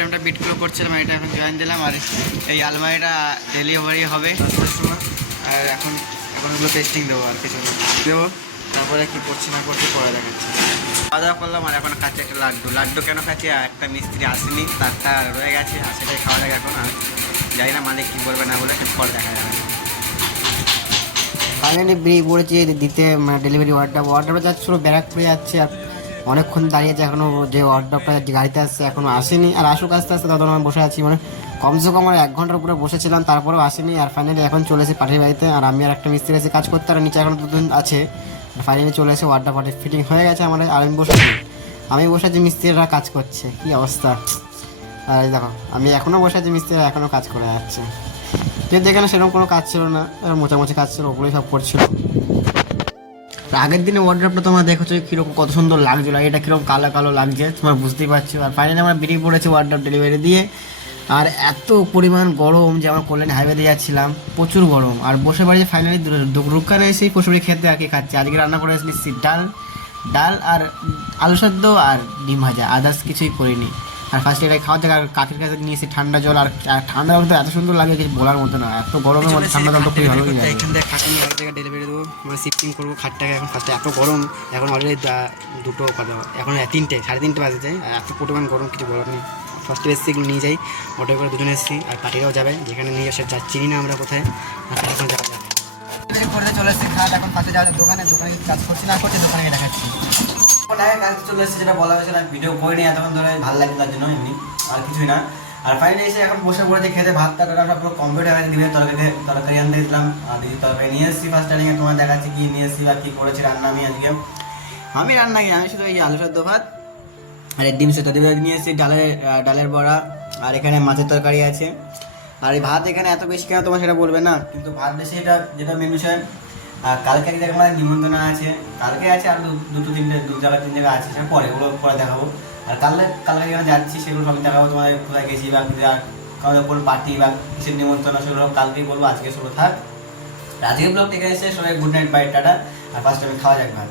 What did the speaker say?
সিস্টেমটা বিটগুলো করছিলাম, এটা এখন জয়েন দিলাম। আর এই আলমারিটা ডেলিভারি হবে 10টার সময়। আর এখন ওগুলো টেস্টিং দেবো আর কিছু দেবো, তারপরে কী করছি না করছি পরে দেখাচ্ছি। খাওয়া দাওয়া করলাম আর এখন খাচ্ছি একটা লাড্ডু কেন খাচ্ছি, একটা মিস্ত্রি আসেনি, তারটা রয়ে গেছে, আর সেটাই খাওয়া যাবে এখন। আর জানি না মালিক কী বলবে না বলে, পরে দেখা যাবে। ফাইনালি বেরিয়ে পড়েছি দিতে, মানে ডেলিভারি অর্ডারটা যাচ্ছিলো ব্যারাকপুরে যাচ্ছে। আর অনেকক্ষণ দাঁড়িয়েছে, এখনও যে অর্ডারটা গাড়িতে আসছে এখনও আসেনি। আর আসুক আস্তে আস্তে, তখন আমি বসে আছি, মানে কমসে কম 1 ঘন্টার উপরে বসেছিলাম, তারপরেও আসেনি। আর ফাইনালি এখন চলে এসে পাঠিয়ে বাড়িতে। আর আমি আর একটা মিস্ত্রি এসে কাজ করতে, আর নিচে এখন 2 দিন আছে। ফাইনালি চলে এসে অর্ডার পাঠিয়ে ফিটিং হয়ে গেছে আমার। আর আমি বসে আছি, মিস্ত্রিরা কাজ করছে, কী অবস্থা। আর দেখো আমি এখনও বসে আছি, মিস্ত্রিরা এখনও কাজ করে যাচ্ছে। যেহেতু এখানে সেরকম কোনো কাজ ছিল না, মোছামুছি কাজ ছিল, ওগুলোই সব করছিল। আগের দিনে ওয়ার্ড্রপটা তোমরা দেখেছো কীরকম, কত সুন্দর লাগছিলো, এটা কীরকম কালো কালো লাগছে তোমরা বুঝতেই পারছো। আর ফাইনালি আমরা বেরিয়ে পড়েছি ওয়ার্ড্রপ ডেলিভারি দিয়ে। আর এত পরিমাণ গরম যে আমরা কল্যাণী হাইওয়ে দিয়ে যাচ্ছিলাম, প্রচুর গরম। আর বসে বাড়ি ফাইনালি দোকানে এসেই বসে বাড়ি খেতে আর কি খাচ্ছি। আজকে রান্না করে এসেছি ডাল আর আলু সেদ্ধ আর ডিম ভাজা, আদার্স কিছুই করিনি। আর ফার্স্টে এটাই খাওয়া যাক। আর কাকের কাছে নিয়ে এসে ঠান্ডা জল, আর ঠান্ডা জল তো এত সুন্দর লাগে কিছু বলার মতো না, এত গরমের মধ্যে ঠান্ডা জল তো খুবই ভালো লাগে। এখান থেকে খাট নিয়ে এক জায়গায় ডেলিভারি দেবো, মানে শিফটিং করবো খাটটাকে। এখন ফার্স্টে এত গরম, এখন অলরেডি 2টো কথা, এখন 3টে 3:30 বাজে যায়। আর এত পরিমাণ গরম কিছু বলার নেই। ফার্স্টে এসেছি, এগুলো নিয়ে যাই, অটো করে দুজনে এসেছি। আর পার্টিরাও যাবে, যেখানে নিয়ে আসে চিনি না আমরা কোথায়, এখন যাওয়া যাবে। করতে চলে এসেছি খাট, এখন ফার্স্টে যাওয়া দোকানে কাজ করছি না করছি, দোকানে দেখাচ্ছি। কাজ চলে এসেছে, যেটা বলা হয়েছে, ভিডিও করিনি এতক্ষণ ধরে, ভালো লাগে তার জন্য, এমনি আর কিছুই না। আর ফাইনালি এসে এখন বসে পড়েছে খেতে। ভাতটা আমরা পুরো কমপ্লিট হয়ে গেছে। দিনের তরকারি আনতে দিলাম, আর দিদির তরকারি নিয়ে এসেছি। ফার্স্ট টাইমে তোমার দেখাচ্ছি কী নিয়ে এসেছি বা কী করেছি রান্না। আমি রান্না আমি শুধু এই আলু সেদ্ধ ভাত আর এই ডিম সেদ্ধ নিয়ে এসেছি, ডালের বড়া, আর এখানে মাছের তরকারি আছে। আর এই ভাত এখানে এত বেশি কেন তোমার সেটা বলবে না, কিন্তু ভাত বেশি, এটা যেটা মেন বিষয়। আর কালকে দেখো আমার নিমন্ত্রণ আছে, কালকে আছে, আর দু জায়গায় 3 জায়গা আছে, সেটা পরে, ওগুলো পরে দেখাবো। আর কালকে যেখানে যাচ্ছি সেগুলো সবই দেখাবো, তোমার কোথায় গেছি বা কারো কোনো পার্টি বা কিসের নিমন্ত্রণ, সেগুলো কালকেই বলবো। আজকে শুরু থাক, আজকের ব্লগ থেকে এসে সবাই গুড নাইট, বাই, টাটা। আর ফার্স্ট আমি খাওয়া যাক ভাত।